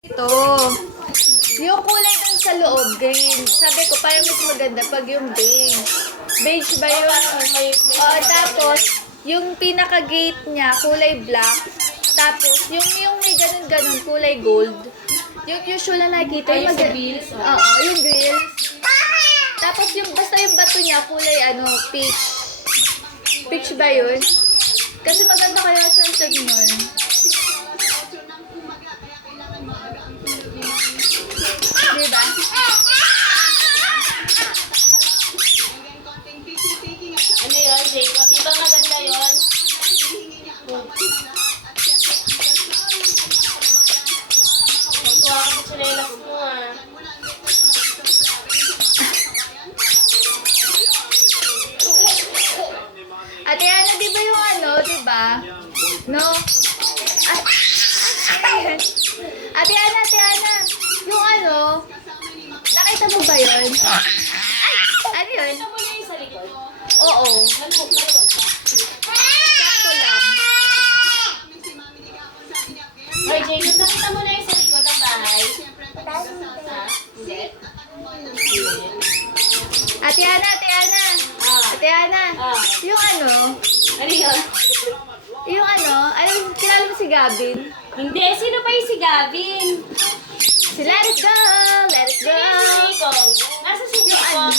Ito. Yung kulay dun sa loob, green. Sabi ko, parang mas maganda pag yung beige. Beige ba yun? Tapos, yung pinaka-gate niya, kulay black. Tapos, yung may ganun-ganun, kulay gold. Yung usual na nakikita. Yung sa grills? Oo, yung grills. Tapos, basta yung bato niya, kulay peach. Peach ba yun? Kasi maganda kaya siyang tignan. Diba? Ano yun, Jacob? Di ba maganda yun? Magkuha ka sa chinelas mo ah. Ate Ana, di ba yung di ba? No? Ate Ana, yung nakita mo ba yun? Ano yun? Ito mo na yung sa likod. Oo. Maluwag ka. Sakto lang. Hoy, Jacob, nakita mo na yung sa likod ng bahay? Ha? Hindi? Ate Ana. Ate Ana, yung Ano yun? kilala mo si Gavin? Hindi, sino ba yung si Gavin? Si Let It Go! Si Jacob. Nasa si Jacob?